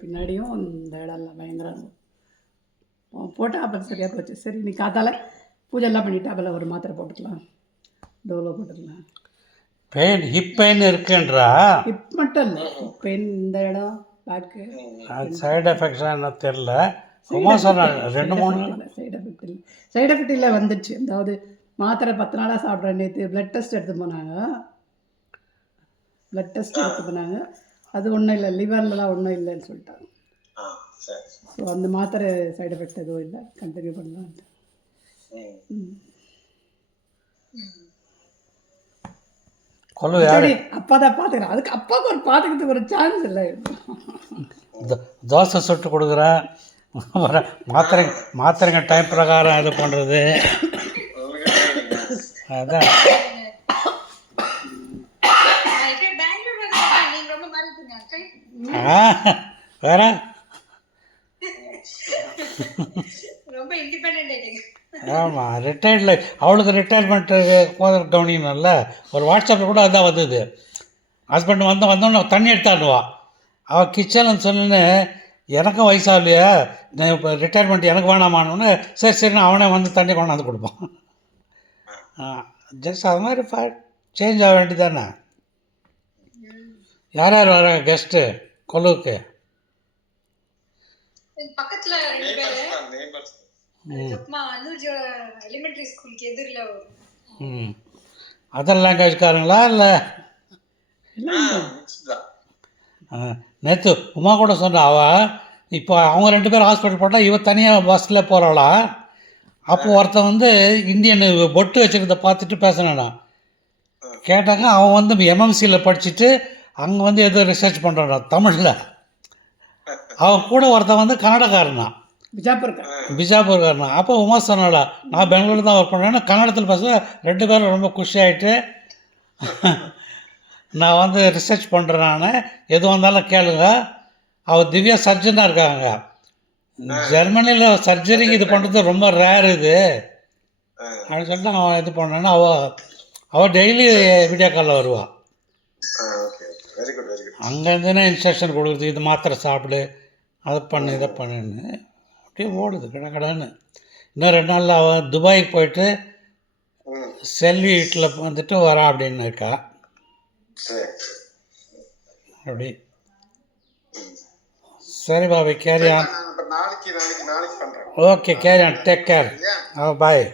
பின்னாடியும் இந்த இடம்லாம் பயங்கரம் போட்டால் அப்புறம் சரியாக போச்சு. சரி நீ காத்தால பூஜைலாம் பண்ணிவிட்டு அப்புறம் ஒரு மாத்திரை போட்டுக்கலாம், டோலோ போட்டுக்கலாம். பெயின் ஹிப் பெயின் இருக்குன்றா. ஹிப் மட்டும் இல்லை, ஹிப் பெயின் இந்த இடம் பேக்கு. அது சைடு எஃபெக்ட்ஸாக என்ன தெரில. சும்மா சொன்னாங்க 2-3 சைடு எஃபெக்ட் இல்லை வந்துடுச்சு. அதாவது மாத்திரை 10 நாளாக சாப்பிட்றேன். நேற்று ப்ளட் டெஸ்ட் எடுத்து போனாங்க. அது ஒன்றும் இல்லை, லிவர்லலாம் ஒன்றும் இல்லைன்னு சொல்லிட்டாங்க. ஸோ அந்த மாத்திரை சைடு எஃபெக்ட் எதுவும் இல்லை, கண்டினியூ பண்ணலான்ட்டு. அப்பா தான் பார்த்துக்கிறேன். அதுக்கு அப்பாவுக்கு ஒரு பார்த்துக்கிறதுக்கு ஒரு சான்ஸ் இல்லை. தோசை சுட்டு கொடுக்குறேன், மாத்திரைங்க டைம் பிரகாரம் இது பண்ணுறது. அதான் வேற ஆமாம். Retired life. அவளுக்கு ரிட்டையர்மெண்ட்டு போதற்கு கவனிக்கணும்ல. ஒரு வாட்ஸ்அப்பில் கூட அதான் வந்தது. ஹஸ்பண்ட் வந்தோடனே தண்ணி எடுத்தாடுவா. அவள் கிச்சன் சொன்னு எனக்கும் வயசாகலையா, நான் இப்போ ரிட்டையர்மெண்ட் எனக்கு வேணாமான்னு. சரி நான் அவனே வந்து தண்ணி கொண்டாந்து கொடுப்பான். ஜஸ்ட் அது மாதிரி சேஞ்ச் ஆக வேண்டியதானே. யார் யார் வர கெஸ்ட்டு கொலுவுக்கு? பக்கத்துல அதர் லாங்குவேஜ்காரங்களா இல்லை? நேற்று உமா கூட சொன்னா அவள். இப்போ அவங்க 2 பேரும் ஹாஸ்பிட்டல் போட்டால் இவ தனியாக பஸ்ஸில் போகிறாளா. அப்போது ஒருத்தன் வந்து இந்தியன் பொட்டு வச்சுக்கிறத பார்த்துட்டு பேசினானா. கேட்டாங்க அவன் வந்து எம்எம்சியில் படிச்சுட்டு அங்கே வந்து எதோ ரிசர்ச் பண்ணுறான் தமிழில். அவன் கூட ஒருத்தன் வந்து கன்னடக்காரனா, பிஜாப்பூர்காரனா. அப்போ உமா சொன்னாளா, நான் பெங்களூர் தான் ஒர்க் பண்ணுறேன்னா கன்னடத்தில் பேச 2 பேரும் ரொம்ப குஷியாகிட்டு நான் வந்து ரிசர்ச் பண்ணுறேன், நான் எது வந்தாலும் கேளுங்க. அவள் திவ்யா சர்ஜனாக இருக்காங்க. ஜெர்மனியில் சர்ஜரிக்கு இது பண்ணுறது ரொம்ப ரேர் இது அப்படின்னு சொல்லிட்டு அவன் இது பண்ணான்னா அவள் டெய்லி வீடியோ காலில் வருவாள். அங்கேருந்துனே இன்ஸ்ட்ரக்ஷன் கொடுக்குறது, இது மாத்திரை சாப்பிடு, அதை பண்ணு, இதை பண்ணுன்னு அப்படியே ஓடுது கடைன்னு. இன்னும் 2 நாளில் அவள் துபாய்க்கு போயிட்டு செல்வி வீட்டில் வந்துட்டு வரா அப்படின்னு இருக்கா. அப்படி சரி Bobby, carry on. Okay, carry on, take care. Bye.